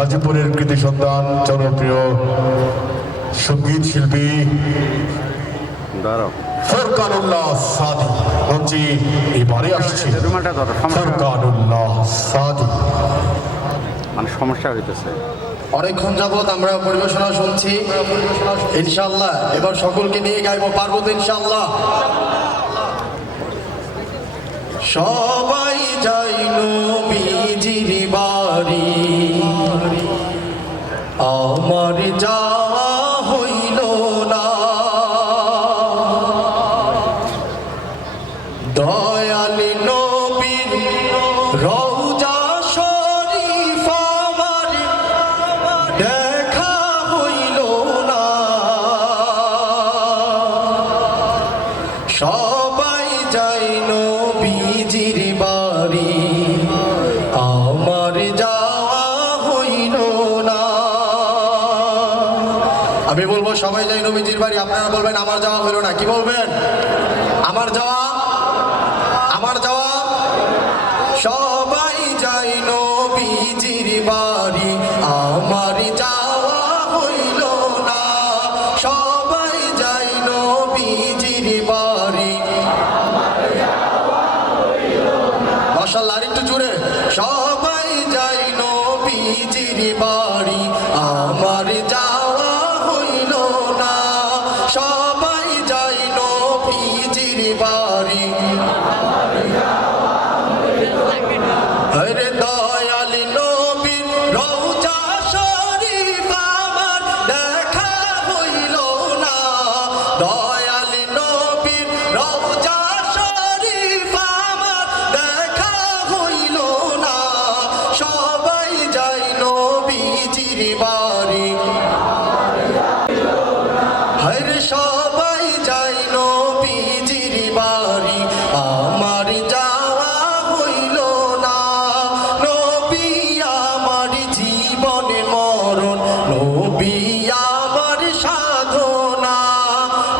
গাজীপুরের কৃতি সন্তান জনপ্রিয় সঙ্গীত শিল্পী ফরকানুল্লাহ সাদি মঞ্চে এবারে আসছে। ফরকানুল্লাহ সাদি মানে সমস্যা হইতেছে। অনেকক্ষণ যাবত আমরা পরিবেশনা শুনছি, ইনশাআল্লাহ এবার সকলকে নিয়ে গাইবো, পারবো তো ইনশাআল্লাহ। সবাই যাই নবীজির বাড়ি, আমার যাওয়া হইল না। দয়াল নবীর রওজা শরীফ আমার দেখা হইল না। সবাই যাই নবীজির বাড়ি, আমার যাওয়া হইল না। আমি বলবো সবাই যাই নবীজির বাড়ি, আপনারা বলবেন আমার যাওয়া হইল না। কি বলবেন? আমার যাওয়া, আমার যাওয়া। সবাই যাই নবীজির বাড়ি, আমার যাওয়া হইল না। সবাই যাই নবীজির বাড়ি, মাশাআল্লাহ আরেকটু জোরে। সবাই যাই নবীজির বাড়ি, আমার যাওয়া হইল না। সবাই যাই নবীজির বাড়ি, হরে দয়াল নবীর রওজা শরীফ আমার দেখা হইল না। দয়াল নবীর রওজা শরীফ আমার দেখা হইল না। সবাই যাই নবীজির বাড়ি, হরে সবাই যাই নবীজির বাড়ি, আমার যাওয়া হইল না। নবী আমার জীবনে মরণ, নবী আমার সাধনা।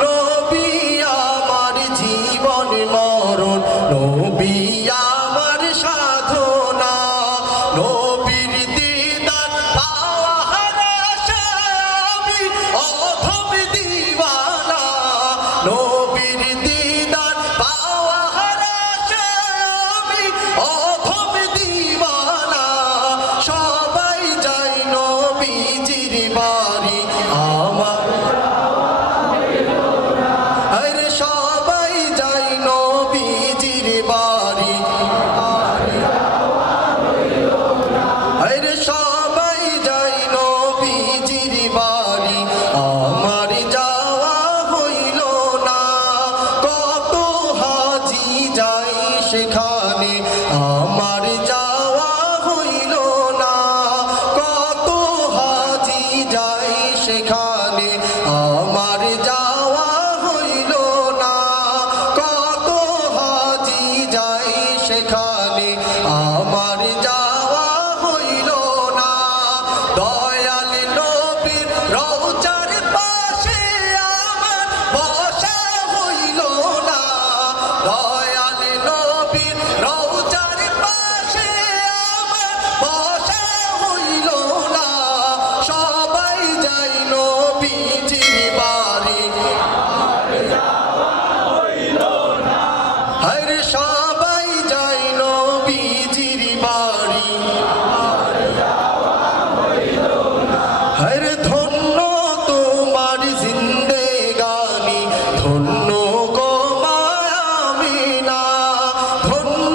নবী আমার জীবনে মরণ, নবী আমার সাধনা। নবীর দিদার পাওয়ার আশায় আমি অধম দিওয়ানা। নবীর দিদার পাওয়ার আশায় আমি অধম দিওয়ানা। সবাই যাই নবীজির বাড়ি, আমার আরে সবাই যাই নবীজির বাড়ি, আরে সবাই যাই নবীজির বাড়ি, আমার যাওয়া হইল না। কত হাজি যাই সেখানে, আমার যাওয়া হইল না। কত হাজি যাই সেখানে, আমার যাওয়া হইল না। কত হাজি যাই সেখানে, আমার যাওয়া হইল না। দয়াল নবীর রওজার পাশে আমার বসা হইল না। দয়াল নবীর রওজার পাশে আমার বসা হইল না। সবাই যাই নবীজির বাড়ি, হরে সবাই যাই নবীজির বাড়ি, হরে ধন্য তোমার জিন্দেগানি, ধন্য গো মায়ামিনা। ধন্য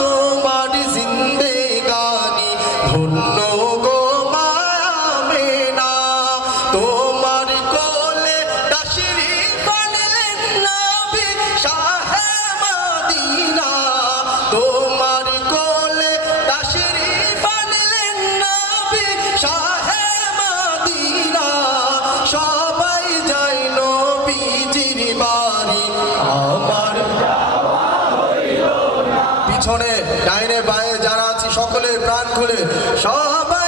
তোমার জিন্দেগানি, ধন্য গো মায়ামিনা। তোমার কোলে তাশরীফ আনলেন নবী শাহে মদিনা। তোমার কোলে তাশরীফ আনলেন নবী শাহে মদিনা। সবাই যাই নবীজির বাড়ি, আমার পিছনে ডাইনে বায়ে যারা আছি সকলে প্রাণ খুলে সবাই